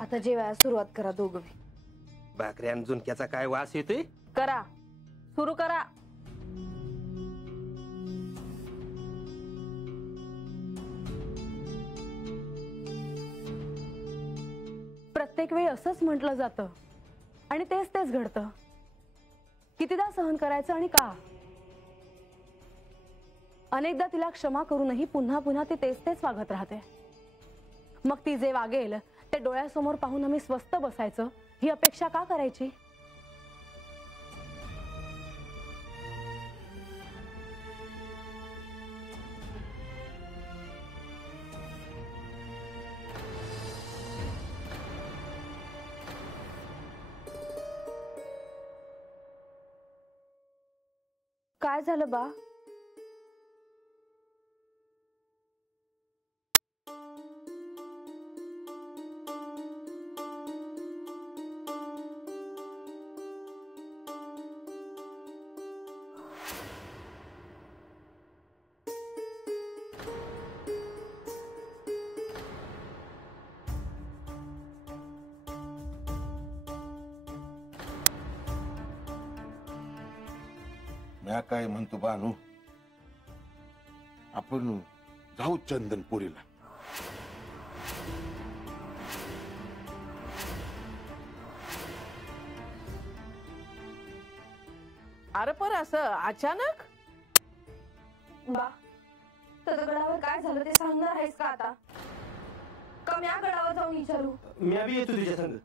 आता जेवायला सुरुवात करा दोघं बी. भाकऱ्या आणि झुणक्याचा काय वास येतोय. करा सुरू करा. प्रत्येक वेळी असंच म्हटलं जातं आणि तेच तेच घडतं. कितीदा सहन करायचं आणि का? अनेकदा तिला क्षमा करूनही पुन्हा पुन्हा ती तेच तेच वागत राहते. मग ती जे वागेल ते डोळ्यासमोर पाहून आम्ही स्वस्थ बसायचं ही अपेक्षा का करायची? काय झालं बा? म्या काय म्हणतो बानू, आपण जाऊ चंदनपुरीला. अरे पण असं अचानक? बा तर गडावर काय झालं ते सांगणार आहेस का आता? का म्या गडावर जाऊन विचारू? मी बी येतो तुझ्या संग.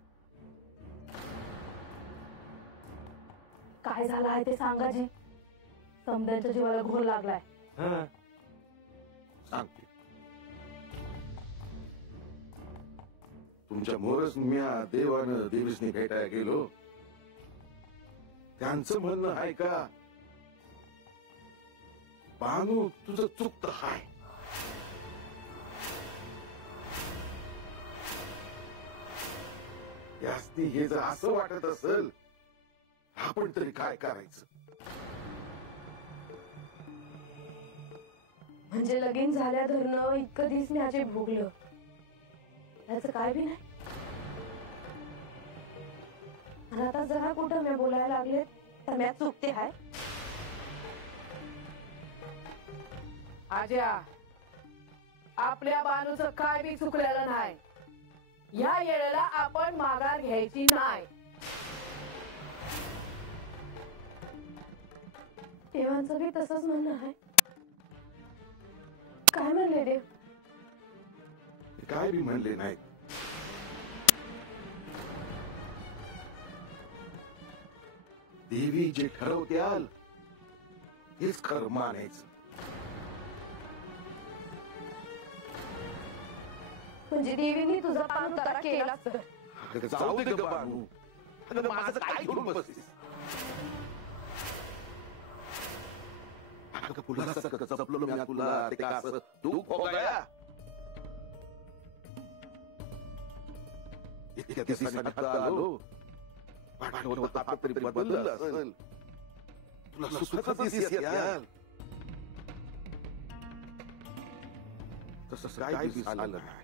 काय झालं आहे ते सांगा जी. समद्यांच्या जीवाला घोर लागलाय. सांगते. तुमच्या मोरस म्या देवानं देवीसनी भेटायला गेलो. त्यांचं म्हणणं आहे का, बानू तुझं चुकत हाय. यासनी हे जर असं वाटत असेल, आपण तरी काय करायचं? म्हणजे लगीन झाल्या धरणं इतकं दिस म्याचे भोगलं, याचं काय बी नाही. आणि आता जरा कुठं मी बोलायला लागले तर म्या चुकते हाय. आज्या, आपल्या बानूचं काय बी चुकलेलं नाही. या वेळेला आपण माघार घ्यायची नाही. देवांचं बी तसंच म्हणणं आहे. काय म्हणले देव? काय बी म्हणले नाही. देवी जे ठरवत्याल हेच खरं मानायचं. म्हणजे देवींनी तुझा पान उतारा केला तर अगं जाऊ दे ग बानू. अगं माझं काय घेऊन बसतीस? अगं पुन्हा जपलो मी तुला, ते का असं दुःख हो गया. इतक्या दिवसांनी हात आलो, वाटलं होतं आता तरी बदललं असेल. तुला सुखाचं दिस याल. तसं काय दिस आलं नाही.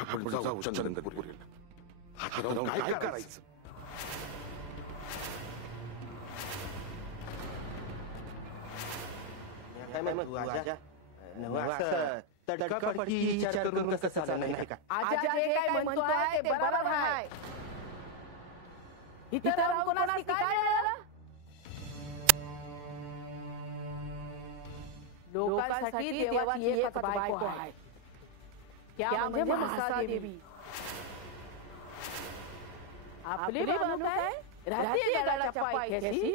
आपण जाऊ चंदनपुरीला. हात राहून काय करायचं? काय म्हणतो आजा? असं तडकाफडकी विचार करून कसं चालणार नाही का? आज्या जे काय म्हणतोय ते बरोबर आहे. इतर राहून कोणाला काय मिळालं? लोकांसाठी देवाची एकच बायको आहे, त्या म्हणजे महादेवी. आपली बानू काय राहते गडाच्या पायथ्याशी.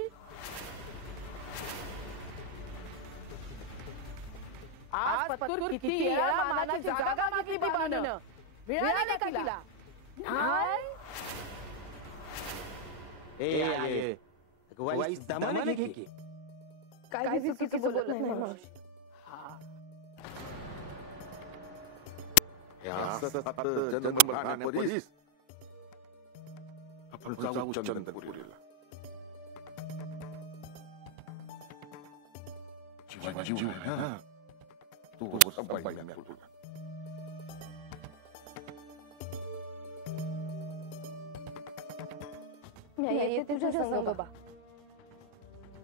आज पत्तूर किती वेळा मानाची जागा मागितली बानूनं, मिळाली का तिला? नाही. ए आये, वाईस दमाने घे की. काय बी चुकीचं बोलत नाही मावशी. हे असं आता जन्म खाण्यापरीस आपण जाऊ चंदनपुरीला. जीवा जीव है ना, तू सब बाई में तुला. येते तुझ्या संग बा.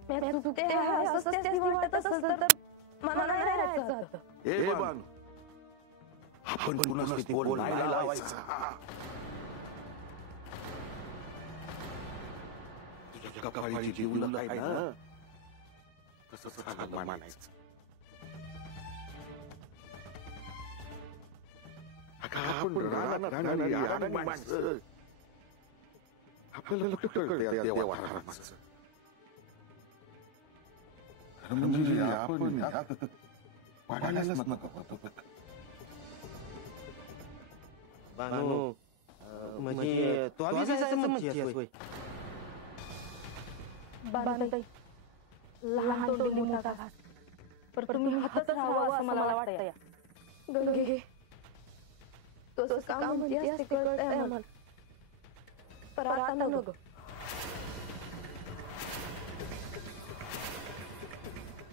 मी चुकते आहे असंच त्यासनी वाटत असेल तर मला नाही राहायचं होतं. ए बांग, आपण कुणास किती बोल नाही लावायचा. तुझ्या कपाळी जीवलं काय ना तसंच राहणं मानायचं. आपण रानात राहणारी अडाणी माणसं, आपल्याला कळतं या देवाला माणसं. खरं म्हणजे आपण यात पाडायलाच नको होतं. बानू, म्हणजे तू आम्ही जायचं म्हणतेस होय? बांधताई लहान तोंडी मोठा घास, पर तुम्ही हातच राहावं असं मला वाटतं. या गंगे, तो काम म्हणतेस ते कळतंय आम्हाला, पर आता नको.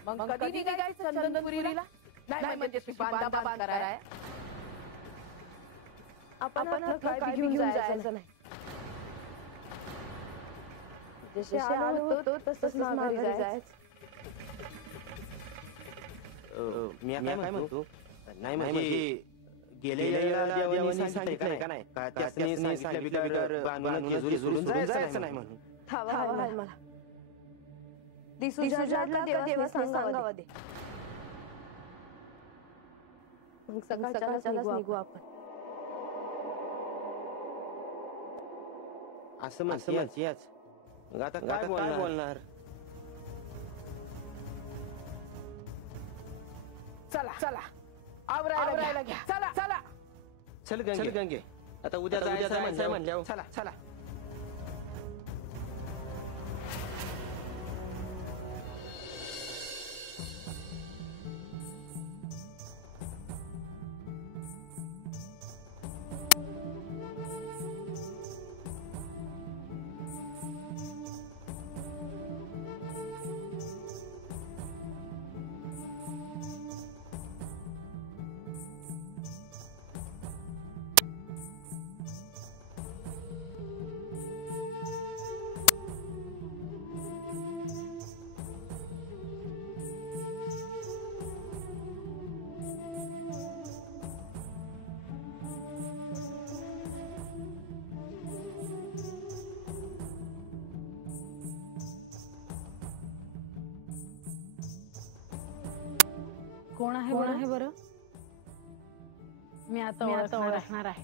मग कधी निघायचं चंदनपुरीला? नाही म्हणजे तू बांधा बांध कराय. आपण काय घेऊन जायचं नाही. जसे आलो होतो तसंच माघारी जायचं. मी काय म्हणतो, नाही म्हणजे गेलेल्या देवानी सांगितलं का नाही का त्यासनी सांगितलं बिगर बांधून जेजुरी जायचं नाही म्हणून. ठावा आहे मला. दिसुजाडला देवा सांगावा दे. मग सकाळच्यालाच निघू आपण. असं म्हणतेस? मग आता काय बोलणार? चला चला आवरायला घ्या. चला चला. चल गंगे, आता उद्या जायचं म्हणल्यावर चला चला. कोण आहे बरं? मी आता ओळखणार आहे.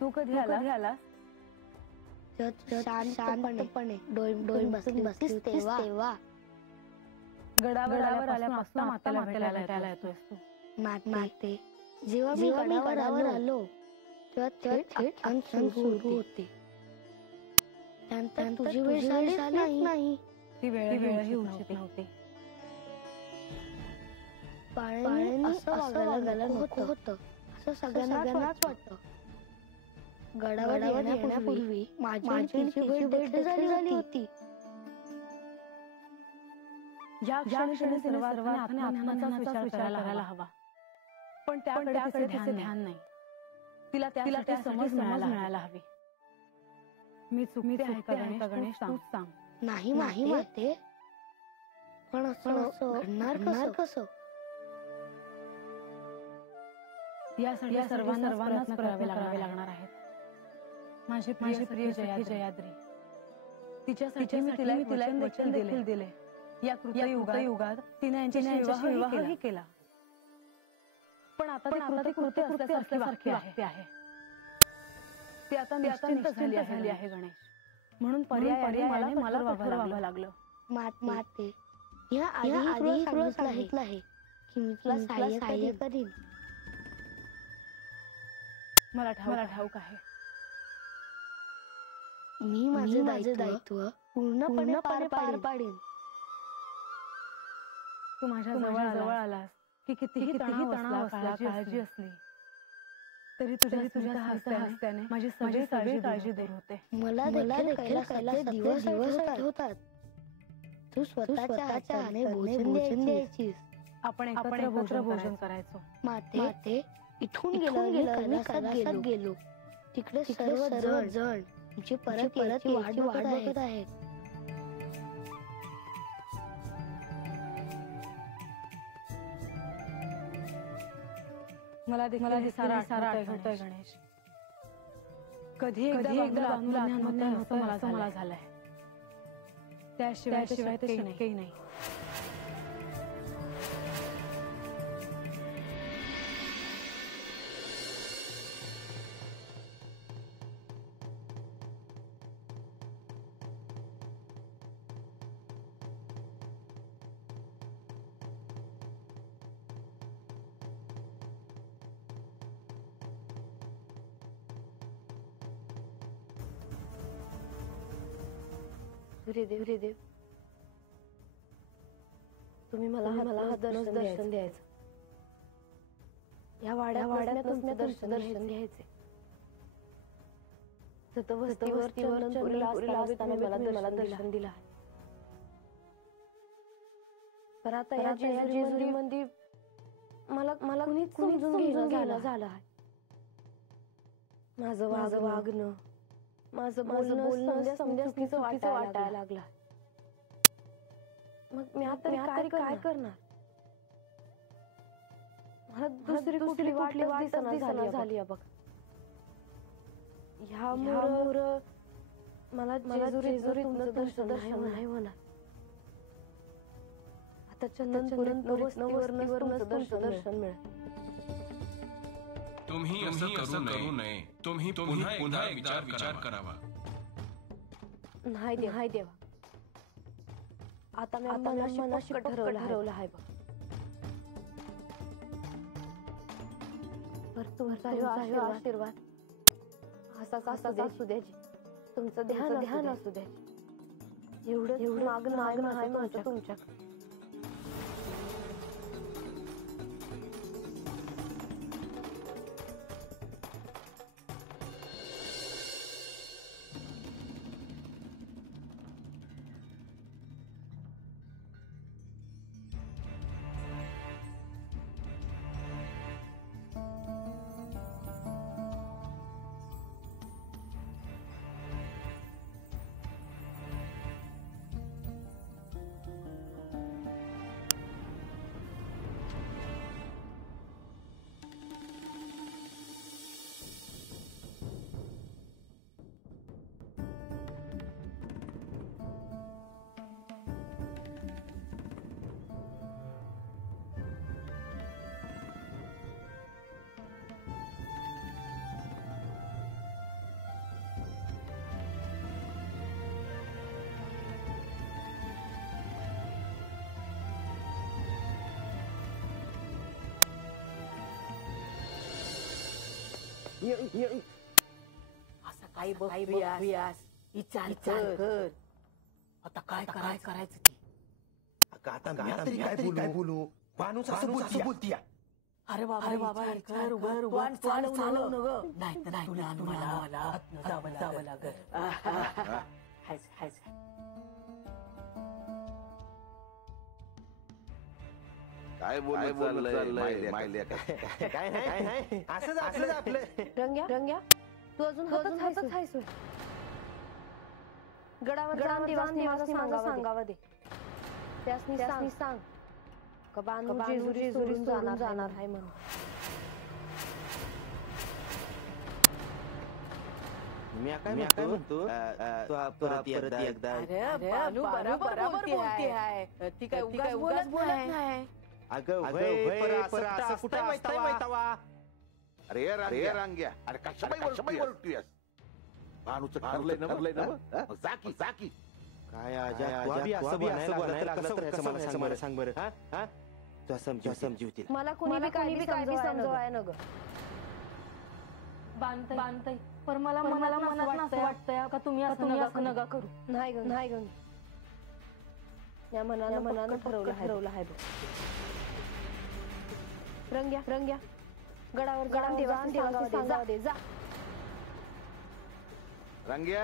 तू कधी आलास? शांतपणे डोळे बसलीस तेव्हा. गडावर आल्यापासून मातेला भेटायला येतोयस तू. माते जेव्हा मी गडावर आलो तेव्हा थेट सुरू होते. त्यानंतर तुझी वेळ झालीच नाही. ती वेळही उचित नव्हती. पाण्याने असं वागायला नको होतं असं सगळ्यांनाच वाटतं. गडावर येण्यापूर्वी माझी तिची भेट झाली होती. या क्षणी सर्वांनी आत्मज्ञानाचा विचार करायला हवा. पण त्याकडे तिचे ध्यान नाही. तिला त्यासाठी समज मिळायला हवी. मी चुकते आहे का गणेश? तूच सांग. नाही माते, पण असं घडणार कसं? यासाठी सर्वांनाच करावे लागणार आहेत. माझी प्रिय जयाद्री, तिच्यासाठी मी तिला वचन देखील दिले. या कृतयुगात तिने यांच्याशी विवाहही केला. पण आता ती कृत्य असल्यासारखी आहे. ती आता निश्चिंत झाली आहे गणेश. म्हणून पर्यायाने मला वागावं लागलं. माते, या आधी तुला सांगितलं आहे की मी तुला सहाय्य करीन. मला ठाऊक आहे. मी माझे दायित्व पूर्णपणे पार पाडीन. तू माझ्या जवळ आलास की कितीही तणाव असला, काळजी असली तरी तुझ्या हस्त्याने माझी सगळी काळजी दूर होते. मला देखील दिवस होतात. तू स्वतःच्या हाताने भोजन द्यायचीस. आपण एकत्र भोजन करायचो. माते इथून गेलं मी कैलासात गेलो. तिकडे सर्व जण जे परत यायची वाट बघत आहेत. मला देखील सारा आठवतोय गणेश. कधी एकदा आत्मज्ञान होतं मला झालंय. त्याशिवाय ते शक्यही नाही. सूर्यदेव तुम्ही मला दर्शन द्यायचं. या वाड्यात तुमचं दर्शन घ्यायचे. वस्तीवर चंदनपुरीला असताना मला दर्शन दिलं आहे. तर आता या जेजुरीमध्ये मला कुणीच समजून घ्यायला झालं आहे. माझं वागणं माझं बोलणं चुकीचं वाटायला लागलं. मग मी आता काय करणार. मला दुसरी कुठली वाट दिसना झाली बघ. ह्यामुळं मला जेजुरीतनं दर्शन नाही होणार. आता चंदनपुरीतनं दर्शन मिळेल. तुम्ही असं करू नये. तुम्ही पुन्हा विचार करावा. नाही देवा. आता मी मनाशी ठरवलं आहे बघ. तुमचा आशीर्वाद असाच असू द्याची. तुमचं ध्यान असू द्या. एवढं मागणं आहे माझं तुमच्याकडे. असं काही बघूयास विचार कर. आता काय करायचं ती. आता मी काय बोलू. बानूच असं बोलतीया. अरे बाबा चालव न ग. नाही तुला मला जावं लागल. काय बोलत मायल्या काय नाही असंच आपलं. रंग्या तू अजून हातच हायस. गडावर सांगावा दे. त्यासनी सांग का बानू जेजुरी सोडून जाणार आहे म्हणून. मी काय म्हणतो. परत एकदा. अरे बानू बरोबर बोलती आहे. ती काय उगाच बोलत नाही. अगं असं कुठं माहितावा. अरे रांग्या. अरे कशाबाई बोलतोयस. भानूचं ठरलंय ना. जाकी काय असं बनायला कसं मला सांग बरं. तुला समजवतील. मला कोणी काय समजवाय न ग. बांधतय पण मला मनात वाटतंय का तुम्ही असं नका करू. नाही ग. या मनानं ठरवलं आहे बघ. रंग्या गडावर सांगावा दे. जा रंग्या.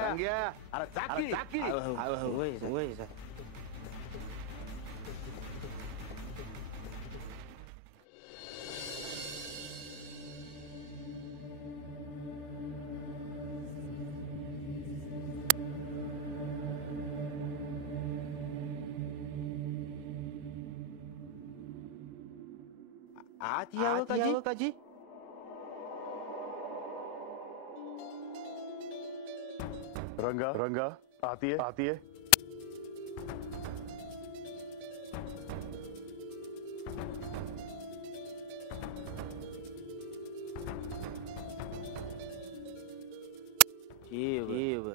अरे जाकी. होय. आत यावं काजी? रंगा आती है जीव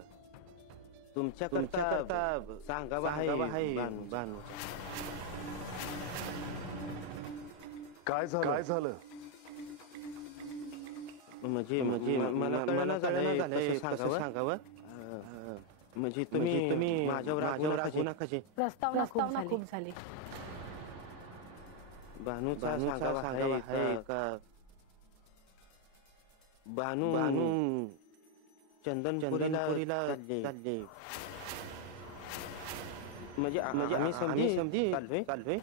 तुमच्या करता सांगा बानू काय झालं म्हणजे मला कळलं झालंय सांगावं म्हणजे तुम्ही माझ्यावर रागू नका प्रस्तावना खूप झाली. बानूचा सांगावा आहे का बानू चंदनपुरीला चालले म्हणजे आम्ही समजी चाललोय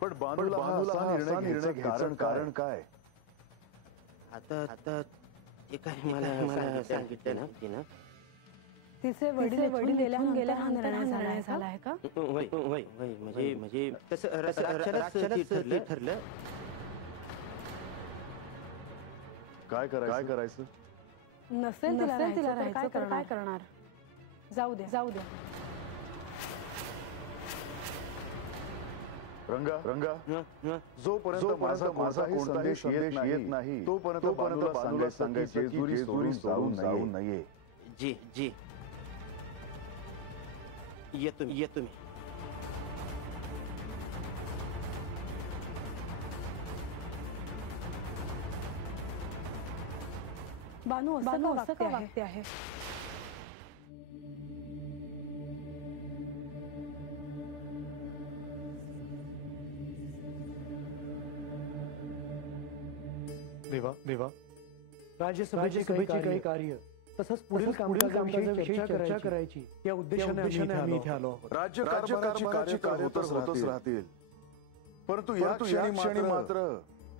पण बानूला हा निर्णय घ्यायचं कारण काय? आता ते काय मला सांगितलं ना तिनं. तिचे वडील गेल्या हा निर्णय झाला आहे का? होय म्हणजे तसं रातच्यालाच ठरलं. काय करायचं? नसेल तिला राहायचं तर काय करणार? जाऊ द्या. रंगा जोपर्यंत माझा कोणताही संदेश येत नाही तोपर्यंत बानूला सांगायचं की जेजुरी सोडून जाऊ नये. जी येतो मी. बानू असं का वागते आहे? देवा राज्यसभेचे काही कार्य तसंच पुढील कामकाजाविषयी चर्चा करायची या उद्देशाने आम्ही इथे आलो आहोत. राज्यकारभाराची कार्य तर होतच राहतील परंतु या क्षणी मात्र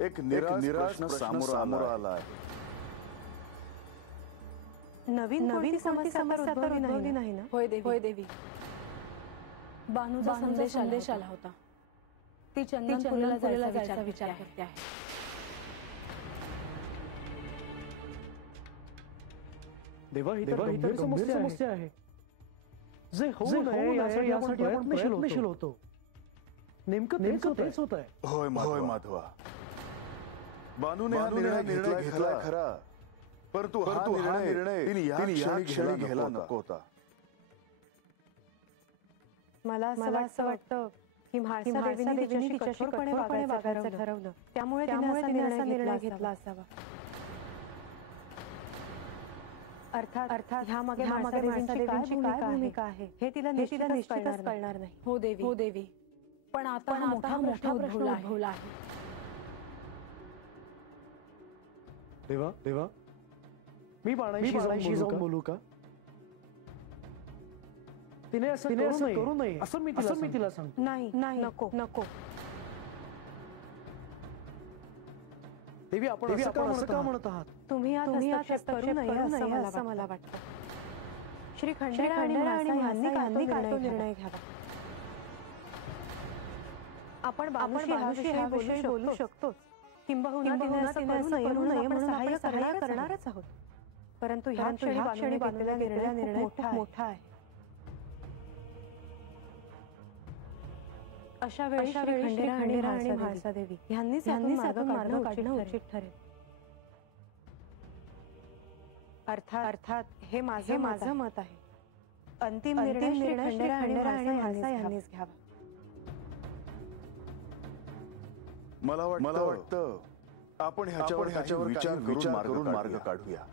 एक निराश प्रश्न समोर आला आहे. नवीन समस्या तर उद्भवली नाही ना? होय देवी. बानूचा संदेश आला होता. ती चंदनपुरीला जायचा विचार करते आहे. देवा ही तर गंभीर समस्या आहे. जे होऊ नये यासाठी आपण प्रयत्नशील होतो. नेमकं तेच होत आहे. होय माधवा. बानूने हा निर्णय घेतला खरा परंतु हा निर्णय तिने या क्षणी घ्यायला नको होता. मला असं वाटतं की म्हाळसा देवीने तिच्याशी कठोरपणे वागायचं ठरवलं. त्यामुळे तिने असा निर्णय घेतला असावा. अर्थात ह्या मागे देवींची काय भूमिका आहे हे तिला निश्चितच कळणार नाही. हो देवी. पण आता हा मोठा प्रश्न उद्भवला आहे. देवा मी बाणाशी जाऊन बोलू का? तिने असं करू नये असं मी तिला सांगतो. नाही नको. देवी आपण असं का म्हणत आहात? तुम्ही हस्तक्षेप करू नये असं मला वाटतं. श्री खंडेराय आणि ह्यांनी काय तो निर्णय घ्यावा. आपण बानूशी हा विषय बोलू शकतो. किंबहुना तिने असं करू नये म्हणून सहाय्य करणारच आहोत. परंतु ह्या क्षणी बानूला निर्णय खूप मोठा आहे. अशा वेळी खंडेराय आणि म्हाळसा देवी ह्यांनी मार्ग काढणं उचित ठरेल. अर्थात हे माझं मत आहे. अंतिम निर्णय खंडेराय आणि म्हाळसा यांनीच घ्यावा. मला वाटतं आपण ह्याच्यावर विचार करून मार्ग काढूया.